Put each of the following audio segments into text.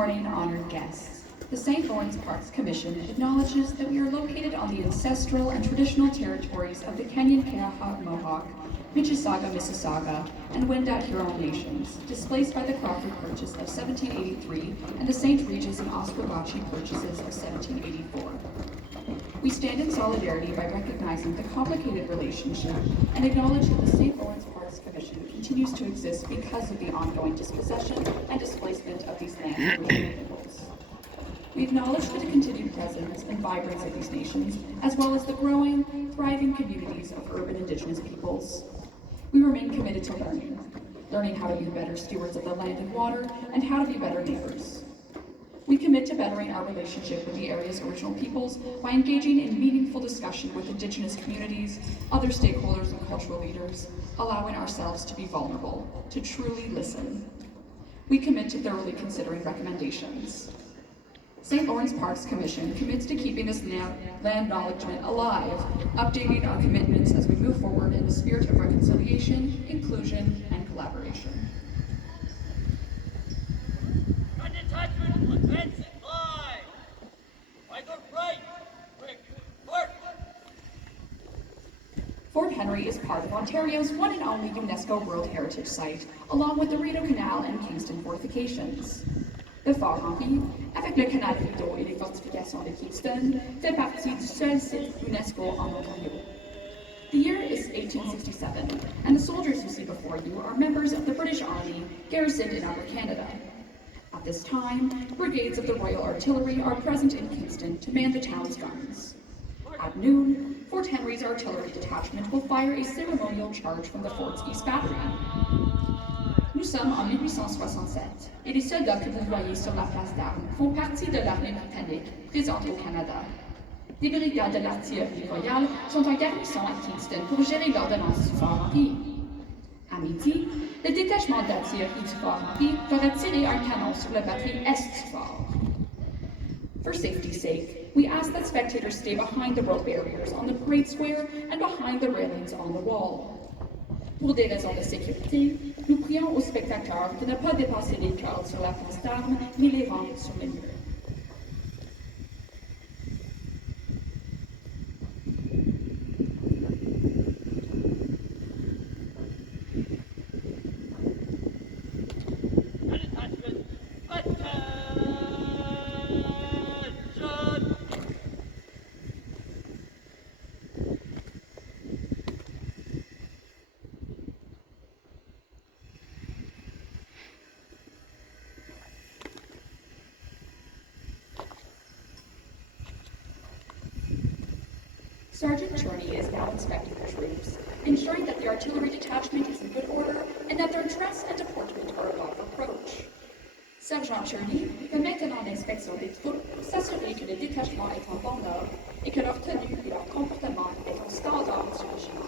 morning, honored guests. The St. Lawrence Parks Commission acknowledges that we are located on the ancestral and traditional territories of the Canyon-Keraha Mohawk, Mississauga, and Wendat Huron nations, displaced by the Crawford Purchase of 1783 and the St. Regis and Oswegatchie Purchases of 1784. We stand in solidarity by recognizing the complicated relationship and acknowledge that the St. Lawrence Parks Commission continues to exist because of the ongoing dispossession and displacement of these lands and peoples. We acknowledge the continued presence and vibrance of these nations, as well as the growing, thriving communities of urban Indigenous peoples. We remain committed to learning how to be better stewards of the land and water, and how to be better neighbors. We commit to bettering our relationship with the area's original peoples by engaging in meaningful discussion with Indigenous communities, other stakeholders, and cultural leaders, allowing ourselves to be vulnerable, to truly listen. We commit to thoroughly considering recommendations. St. Lawrence Parks Commission commits to keeping this land acknowledgement alive, updating our commitments as we move forward in the spirit of reconciliation, inclusion, and collaboration. Fort Henry is part of Ontario's one and only UNESCO World Heritage Site, along with the Rideau Canal and Kingston fortifications. Le Fort Henry, avec le canal Rideau et les fortifications de Kingston, fait partie du seul site UNESCO en Ontario. The year is 1867, and the soldiers you see before you are members of the British Army garrisoned in Upper Canada. At this time, brigades of the Royal Artillery are present in Kingston to man the town's guns. At noon, Fort Henry's artillery detachment will fire a ceremonial charge from the fort's East Battery. Nous sommes en 1867, et les soldats que vous voyez sur la place d'armes font partie de l'armée britannique présente au Canada. Des brigades de l'artillerie royale sont en garnison à Kingston pour gérer l'ordonnance du Fort Henry. À midi, le détachement d'artillerie du Fort Henry fera tirer un canon sur la batterie est du fort. For safety's sake, we ask that spectators stay behind the rope barriers on the parade square and behind the railings on the wall. Pour des raisons de sécurité, nous prions aux spectateurs de ne pas dépasser les cordes sur la place d'armes ni les rampes sur les murs. Sergeant Cherney is now inspecting the troops, ensuring that the artillery detachment is in good order and that their dress and deportment are above reproach. Sergent Cherney fait maintenant l'inspection des troupes pour s'assurer que le détachement est en bon ordre et que leur tenue et leur comportement est au standard du régiment.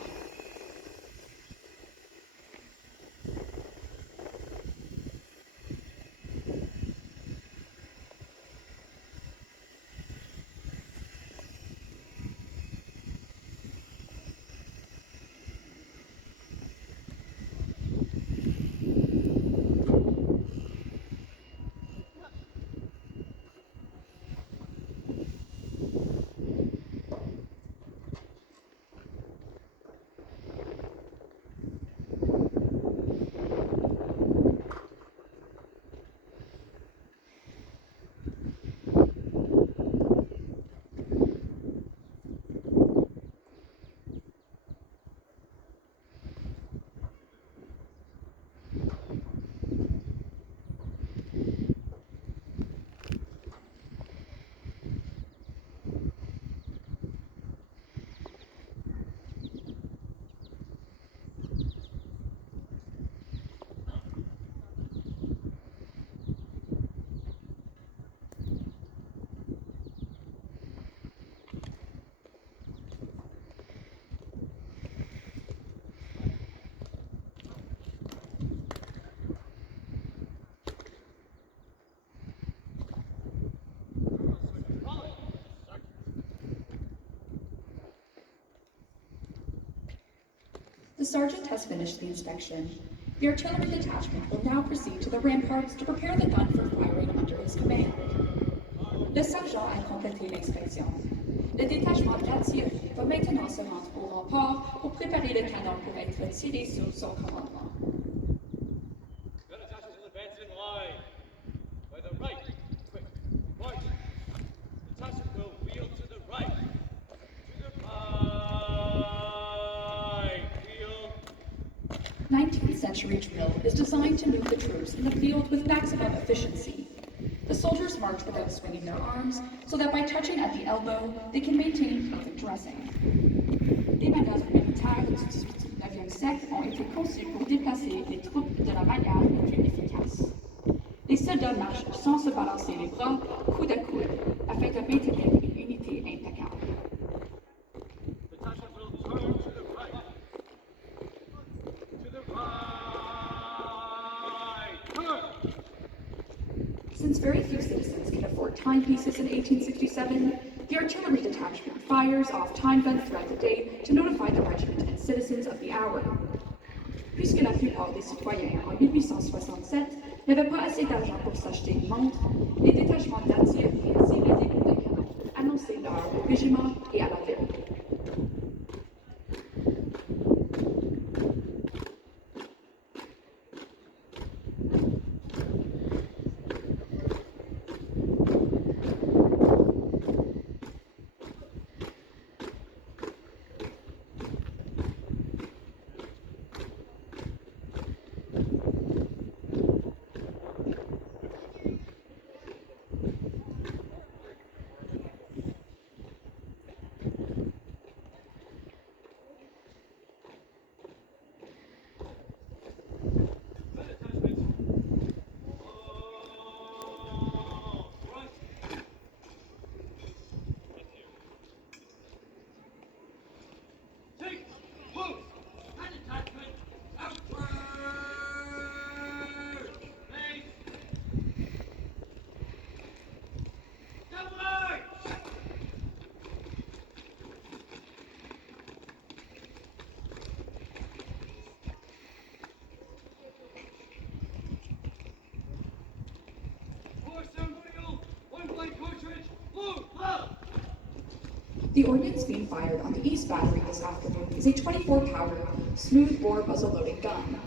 The sergeant has finished the inspection. The artillery detachment will now proceed to the ramparts to prepare the gun for firing under his command. Le sergent a complété l'inspection. Le détachement d'artillerie va maintenant se rendre au rempart pour préparer le canon pour être tiré sous son commandement. Gun attachments will advance in line. By the right. Quick. March. Detachment will wheel to the right. To the right. Wheel. 19th century drill is designed to move the troops in the field with maximum efficiency. The soldiers march without swinging their arms, so that by touching at the elbow, they can maintain perfect dressing. Les manœuvres militaires du 19e siècle ont été conçues pour déplacer les troupes de la manière la plus efficace. Les soldats marchent sans se balancer les bras, coude à coude, afin de maintenir une unité impeccable. Detachment will turn to the right. To the right. Turn. Since very few citizens could afford timepieces in 1867, the artillery detachment fires off time guns throughout the day to notify the regiment and citizens of the hour. Puisque la plupart des citoyens en 1867 n'avaient pas assez d'argent pour s'acheter une montre, les détachements d'artillerie tiraient des coups de canon, annonçaient l'heure au régiment et à la ville. The ordnance being fired on the East Battery this afternoon is a 24-pounder, smooth-bore muzzle-loading gun.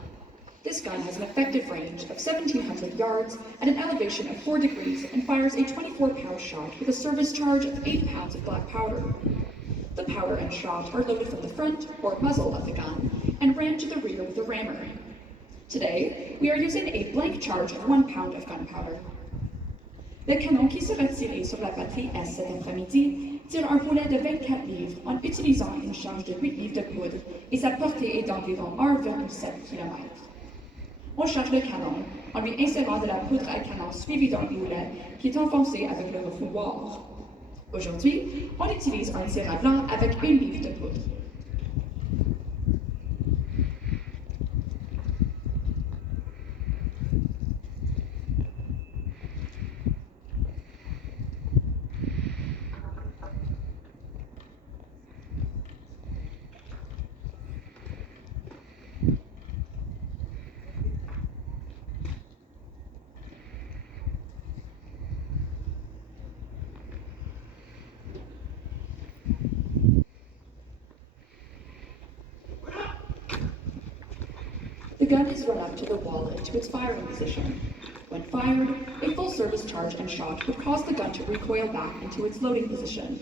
This gun has an effective range of 1,700 yards at an elevation of 4 degrees and fires a 24-pound shot with a service charge of 8 pounds of black powder. The powder and shot are loaded from the front, or muzzle, of the gun and rammed to the rear with a rammer. Today, we are using a blank charge of 1 pound of gunpowder. Le canon qui sera tiré sur la batterie S cet après-midi tire un boulet de 24 livres en utilisant une charge de 8 livres de poudre et sa portée est d'environ 1,7 km. On charge le canon en lui insérant de la poudre à canon suivie d'un boulet qui est enfoncé avec le refouloir. Aujourd'hui, on utilise un tir à blanc avec 1 livre de poudre. The gun is run up to the wall into its firing position. When fired, a full service charge and shot would cause the gun to recoil back into its loading position.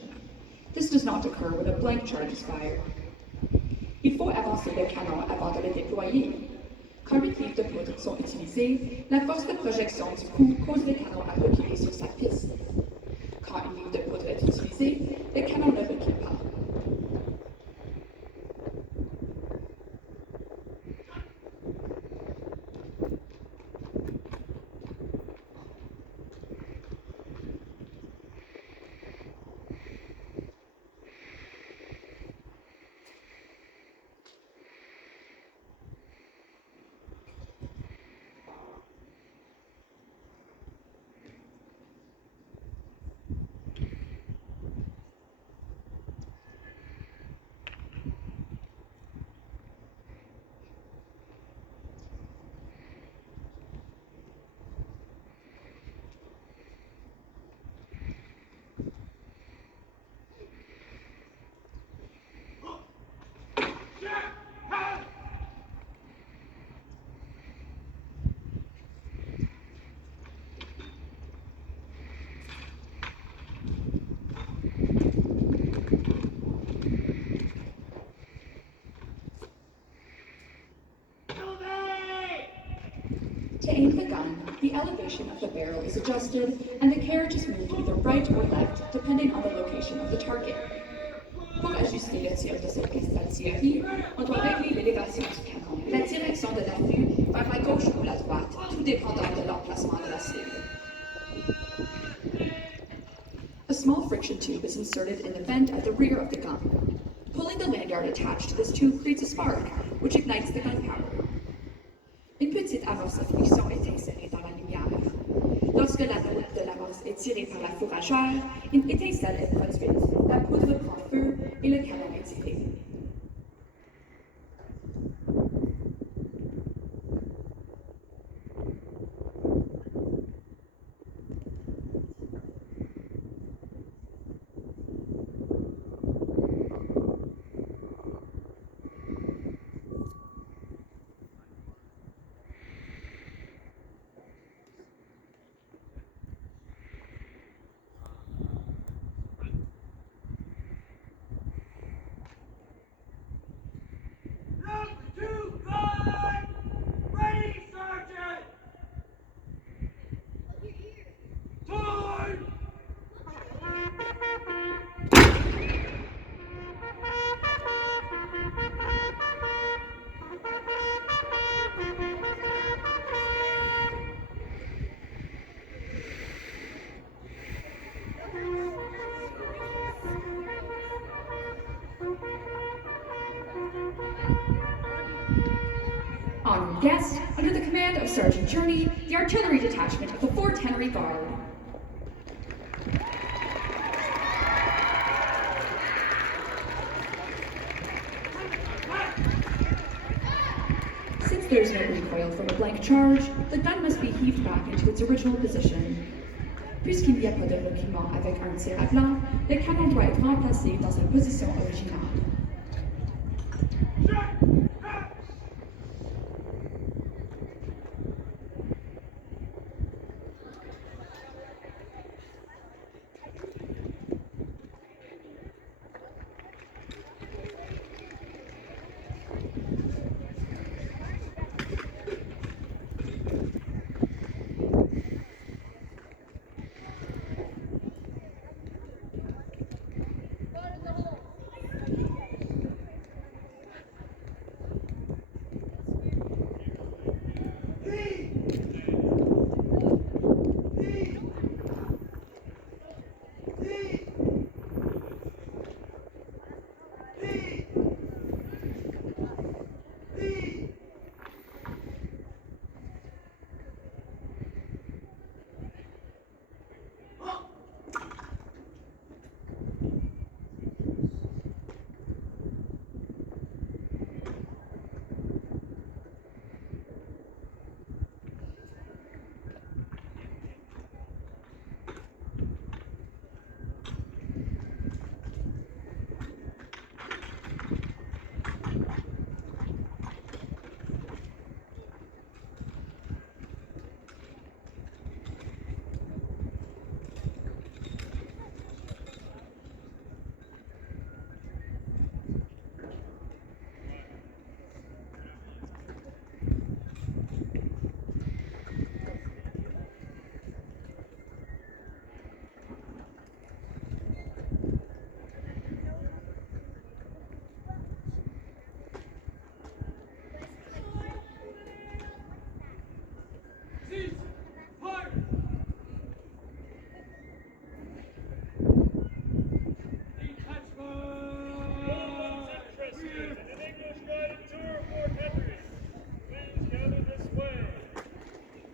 This does not occur when a blank charge is fired. Il faut avancer le canon avant de le déployer. Quand 8 livres de poudre sont utilisés, la force de projection du coup cause le canon à reculer sur sa piste. Quand 1 livre de poudre est utilisée, le canon ne recule pas. To aim the gun, the elevation of the barrel is adjusted and the carriage is moved either right or left depending on the location of the target. Pour ajuster le tir de cette pièce d'artillerie, on doit régler l'élévation du canon et la direction de l'affût vers la gauche ou la droite, tout dépendant de l'emplacement de la cible. A small friction tube is inserted in the vent at the rear of the gun. Pulling the lanyard attached to this tube creates a spark, which ignites the gunpowder. Une petite amorce à friction est insérée dans la lumière. Lorsque la route de l'amorce est tirée par la fourragère, une étincelle est produite, la poudre prend feu et le canon est tiré. Honored guest, under the command of Sergeant Journey, the artillery detachment of the 4th Henry Guard. Since there is no recoil from a blank charge, the gun must be heaved back into its original position. Puisqu'il n'y a pas de reculement avec un tir à blanc, le canon doit être remplacé dans sa position originale.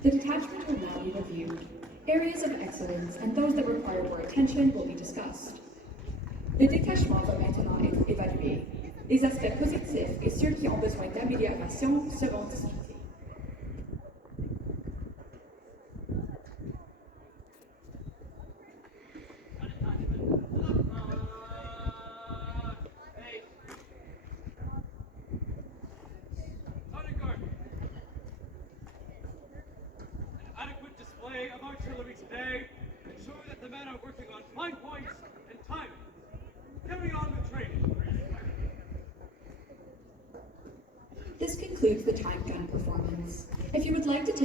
The detachment will now be reviewed. Areas of excellence and those that require more attention will be discussed. Le détachement va maintenant être évalué. Les aspects positifs et ceux qui ont besoin d'amélioration seront discutés. Of artillery today, ensure that the men are working on fine points and timing. Carry on the training. This concludes the time gun performance. If you would like to take